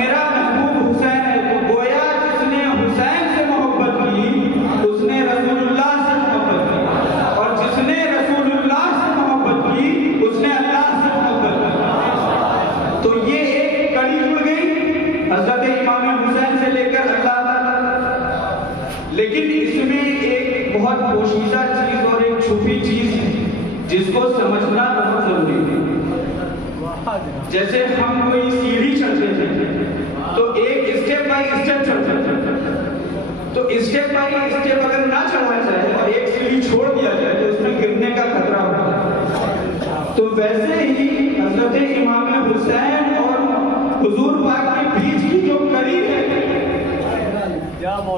मेरा महबूब हुसैन है। तो गोया जिसने हुसैन से मोहब्बत की उसने रसूलुल्लाह से मोहब्बत की, और जिसने रसूलुल्लाह से मोहब्बत की उसने अल्लाह से मोहब्बत की। तो ये एक कड़ी जुड़ गई हजरत इमाम हुसैन से लेकर अल्लाह तक। लेकिन इसमें एक बहुत पोशीदा चीज और एक छुपी चीज है जिसको समझना बहुत जरूरी है। जैसे हम कोई सीढ़ी चढ़ते थे तो एक स्टेप बाय स्टेप चढ़ते थे, तो स्टेप बाय स्टेप अगर ना चढ़ा जाए और एक सीढ़ी छोड़ दिया जाए तो उसमें गिरने का खतरा होता है। तो वैसे ही हजरत इमाम हुसैन और हुजूर पाक के बीच की जो कड़ी है,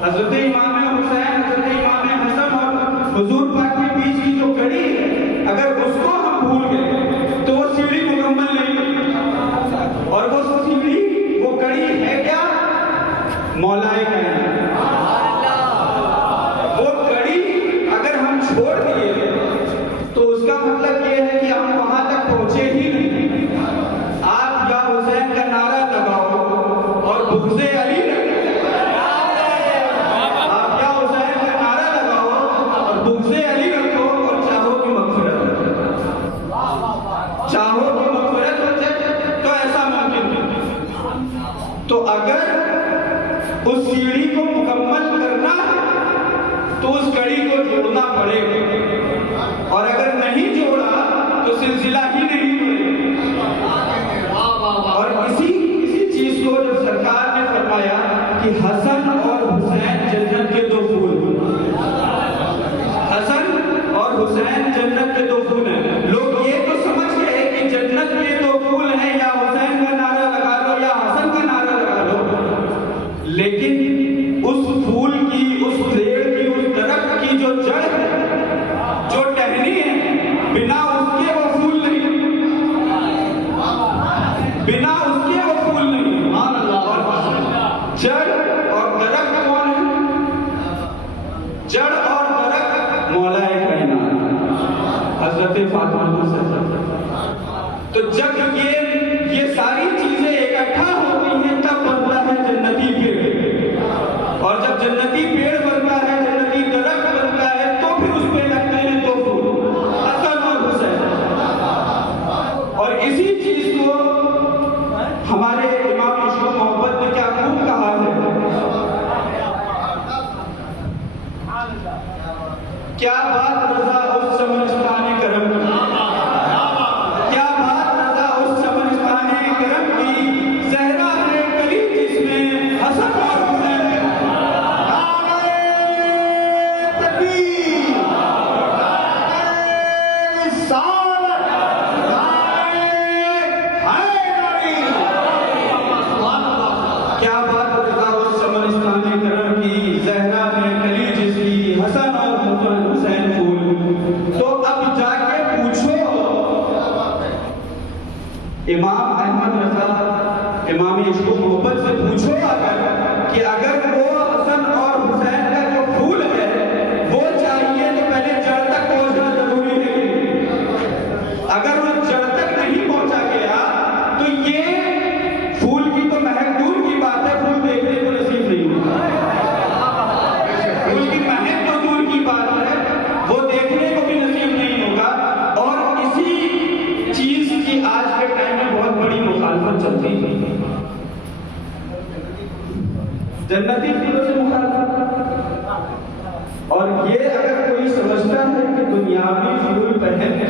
हजरत इमाम हुसैन, हजरत इमाम हसन और हुजूर पाक के बीच की जो कड़ी है, अगर उसको हम भूल गए तो वो सीढ़ी मुकम्मल नहीं। और वो सीढ़ी, वो कड़ी है क्या? मौलाए कायनात। वो कड़ी अगर हम छोड़ दिए तो उसका मतलब ये है कि हम वहां तक पहुंचे ही नहीं। आप या हुसैन का नारा लगाओ और बुग़्ज़े अली रखो, आप या हुसैन का नारा लगाओ और बुग़्ज़े अली रखो और चाहो कि मग़फ़िरत हो जाए, चाहो कि मग़फ़िरत हो जाए, तो ऐसा मुमकिन नहीं। तो अगर उस सीढ़ी को मुकम्मल करना है तो उस कड़ी को जोड़ना पड़ेगा, और अगर नहीं जोड़ा तो सिलसिला ही नहीं जुड़ेगा। और इसी चीज को जब सरकार ने फरमाया कि हसन और हुसैन जन्नत के दो फूल, हसन और हुसैन जन्नत के दो फूल हैं, लोग ये तो समझ गए कि जन्नत के दो फूल हैं, या हुसैन का नारा लगा लो या हसन का नारा लगा लो, लेकिन उस फूल की, उस पेड़ की, उस दरख्त की जो जड़ है, जो टहनी है, बिना उसके वो फूल नहीं, बिना उसके वो फूल नहीं। जड़ और दरख्त कौन है? जड़ और दरख्त मौलाए कायनात हजरत फातिमा। तो जब ये सारी चीजें इकट्ठा होती हैं तब बनता है जन्नती पेड़, और जब जन्नती पेड़ बनता है, जन्नती दरख्त बनता है, तो फिर उस पे लगते हैं दो फूल, हसन और हुसैन। और इसी चीज को हमारे इमाम इश्क मोहब्बत ने क्या खूब कहा है, क्या बात रज़ा उस चमनस्ताने करम की, क्या बात रज़ा उस चमनस्ताने करम की, ज़हरा है कली जिसमें हसन और हुसैन। क्या बात रज़ा उस चमनस्ताने करम की, ज़हरा है कली जिसकी, हसन और हुसैन फूल। तो अब जाके पूछो इमाम अहमद रज़ा, इमाम इश्क मोहब्बत से पूछो कि अगर वो हसन और हुसैन का जो फूल है वो चाहिए तो पहले जड़ तक पहुंचना जरूरी है। अगर वो जड़ तक नहीं पहुंचा गया तो ये फूल की तो महक दूर की बात है, फूल देखने को नसीब नहीं होगा। फूल की महक तो दूर की बात है, वो देखने को भी नसीब नहीं होगा। और इसी चीज की आज के टाइम में बहुत बड़ी मुखालफत चलती है, जन्नती फूलों से मुखालफत। और ये अगर कोई समझता है कि दुनियावी फूल पहन के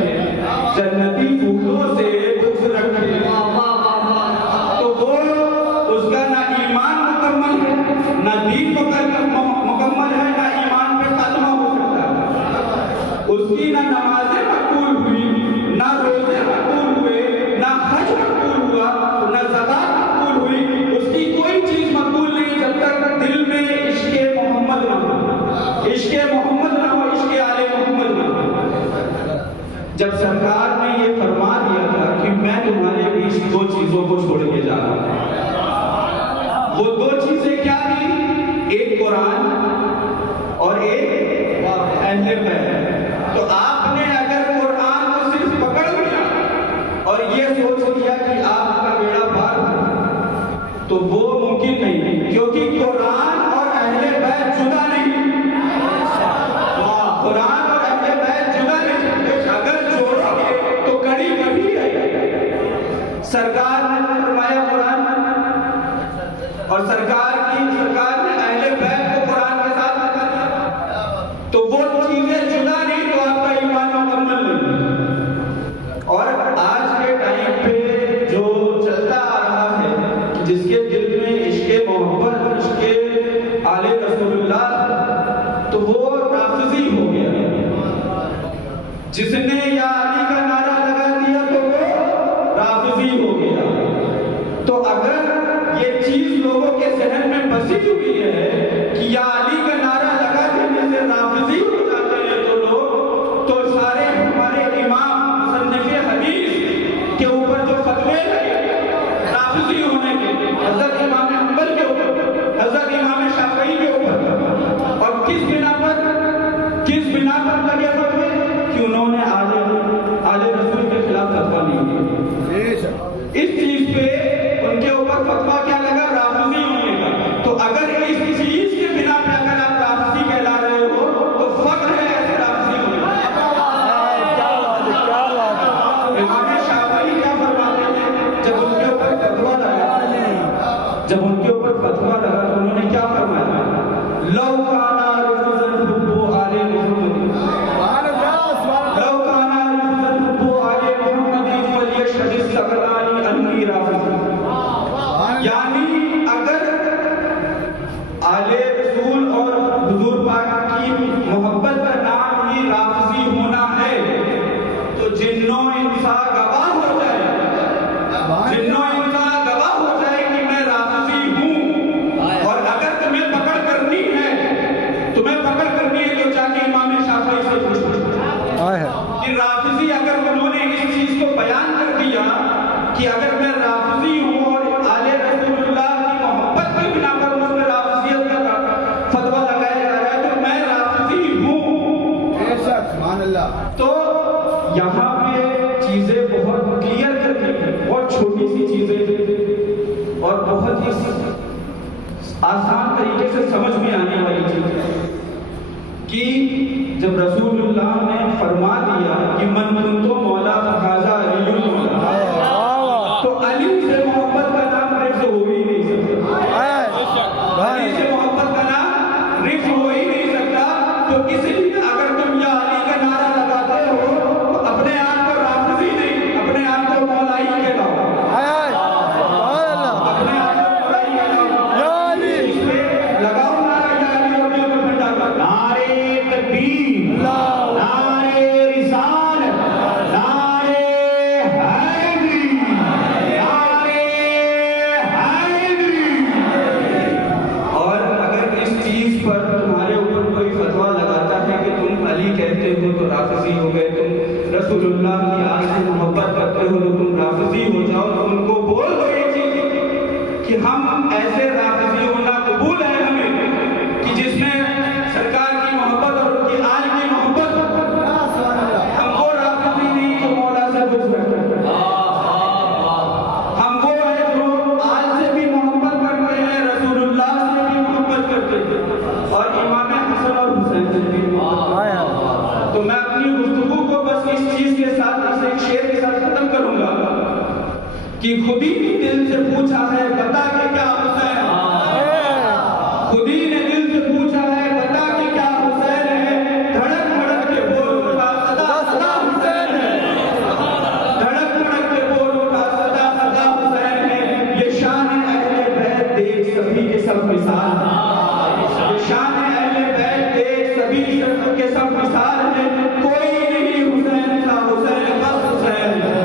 जन्नती फूलों से बुग़्ज़ रखे तो वो, उसका ना ईमान मुकम्मल है, ना दीन मुकम्मल है, ना ईमान पे कलमा हो सकता है। उसकी ना नमाजें मकबूल हुई, ना रोजे मकबूल हुए, ना हज मकबूल हुआ, ना ज़कात मकबूल हुई। उसकी कोई चीज मकबूल नहीं जब तक दिल में इश्क़े मोहम्मद ना हो, इश्क़े मोहम्मद ना हो, इश्क़े आले मोहम्मद ना हो। जब सरकार ने ये फरमा दिया था कि मैं तुम्हारे बीच दो चीजों को छोड़ के जा रहा हूं, वो दो चीजें क्या थी? एक कुरान और एक अहले बैत। तो आपने अगर कुरान को सिर्फ पकड़ लिया और ये सोच लिया कि आपका बेड़ा पार, तो वो ने फरमाया कुरान, और सरकार ने अहले बैत को कुरान के साथ बता दिया, तो वो चीजें जुदा नहीं तो आपका ईमान मुकम्मल नहीं। और आज के टाइम पे जो चलता आ रहा है, जिसके दिल में इश्क़े मोहब्बत, इश्क़े आले रसूलुल्लाह, तो वो राफ़िज़ी हो गया। जिसने या अली का नारा लगा दिया तो वो राफ़िज़ी हो गया। तो अगर ये चीज लोगों के ज़हन में बसी हुई है कि या अली का नारा लगा देने से राफ़िज़ी हो जाते हैं तो लोग, तो सारे हमारे इमाम मुसन्निफ़े हदीस के ऊपर जो फतवे लगे राफ़िज़ी होने के, हज़रत इमाम हम्बल के ऊपर, हज़रत इमाम शाफ़ई के ऊपर, और किस बिना पर लगे फतवे कि उन्होंने आले रसूल के खिलाफ फतवा नहीं दिया। इस चीज पे उनके ऊपर फतवा क्या लगा? राफ़िज़ी होने का। तो अगर इस चीज के बिना पे अगर आप राफ़िज़ी कहला रहे हो तो फख्र है ऐसे राफ़िज़ी होने का। इमाम शाफ़ई क्या फरमाते हैं जब उनके ऊपर फतवा लगा तो उन्होंने क्या फरमाया? लौ काना रिफ़ज़न हुब्बु आले मुहम्मद, लौ काना रिफ़ज़न हुब्बु आले मुहम्मद फलियशहद सक़लानी अन्नी राफ़िज़ी। यानी अगर आले रसूल और हुजूर पाक की मोहब्बत का नाम ही राफ़िज़ी होना है तो जिन्नो इंसा गवाह हो जाए, जिन्नो इंसा गवाह हो जाए कि मैं राफ़िज़ी हूँ। और अगर तुम्हें पकड़ करनी है तो जाके इमाम शाफ़ई से पूछो कि राफ़िज़ी, अगर उन्होंने इस चीज को बयान कर दिया कि अगर मैं राफ़िज़ी हूँ और आले रसूलुल्लाह की मोहब्बत के बिना पर मुझ पर राफ़िज़ियत का फतवा लगाया जा रहा है तो मैं राफ़िज़ी हूँ। सुभान अल्लाह। तो यहाँ पे चीजें बहुत क्लियर कर दी हैं, बहुत छोटी सी चीजें और बहुत ही आसान तरीके से समझ में आने वाली चीज है कि जब रसूलुल्लाह ने फरमा दिया कि मन कुंतो मौला फहाजा अलीयुल मौला, तो अली से मोहब्बत का नाम रिफ्ज़ हो ही नहीं सकता। अली से मोहब्बत का नाम रिफ्ज़ हो ही नहीं सकता। तो इसलिए अगर तुम या अली का नारा लगाते हो तो अपने आप को राफ़िज़ी नहीं, अपने आप को मौलाई कहलाओ, अपने आप को मौलाई कहलाओ। इसमें लगाओ नारा या अली और दिल में भंडार करो। नारे तकबीर, नारे रिसालत, नारे हैदरी, नारे हैदरी। और अगर इस चीज पर तुम्हारे ऊपर कोई फतवा लगाता है कि तुम अली कहते हो तो राफ़िज़ी हो गए, तुम रसूलुल्लाह की आल से मोहब्बत करते हो तो तुम राफ़िज़ी हो जाओ, तो उनको बोल दो ये चीज कि हम ऐसे राफ़िज़ी होना कबूल है हमें कि जिसमें सरकार की मोहब्बत और उनकी आल की मोहब्बत, हमको राफ़िज़ी नहीं जो मौला से बुग़्ज़ करते हैं, हमको है जो आल से भी मोहब्बत करते हैं, रसूलुल्लाह से भी मोहब्बत करते हैं और इमाम हसन और हुसैन से भी मोहब्बत। तो मैं अपनी गुफ्तगू को बस इस चीज के साथ, इस एक शेर के साथ खत्म करूंगा कि खुद ही दिल से पूछा है बता के क्या हुसैन, खुद ही ने दिल से पूछा है बता के क्या हुसैन है, धड़क धड़क के बोल उठा सदा सदा हुसैन है, धड़क धड़क के बोल उठा सदा सदा हुसैन है। ये शान अहले बैत देख सभी के सब मिसाल है, ये शान अहले बैत देख सभी के सब मिसाल है। कोई नहीं हुसैन सा, हुसैन बस हुसैन है,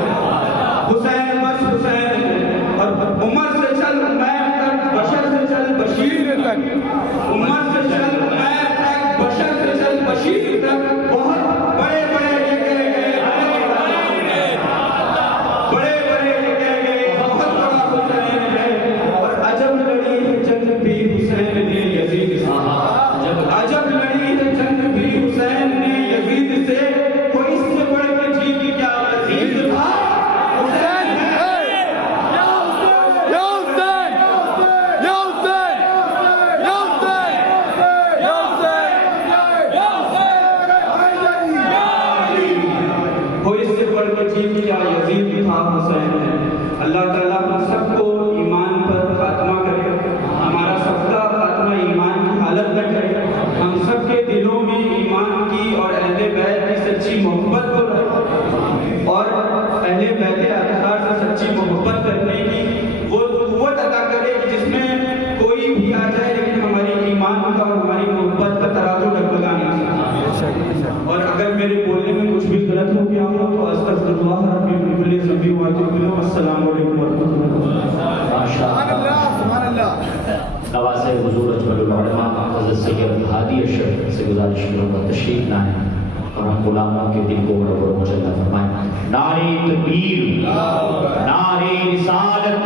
हुसैन बस हुसैन है। और उमर से चल मैं तक, बशर से चल बशीर तक, उमर से चल मैं तक, बशर से चल बशीर तक, बहुत बड़े बड़े ये कह गए, बड़े बड़े ये कह गए बहुत बड़ा हुसैन है। और अजब लड़ी है जंग भी हुसैन सैयद हादी अशरफ से गुजारिश करूँगा तशरीफ लाएं और हम गुलामों के दिल को बराबर मुजल्ला फरमाएं। नारे तकबीर, नारे रिसालत,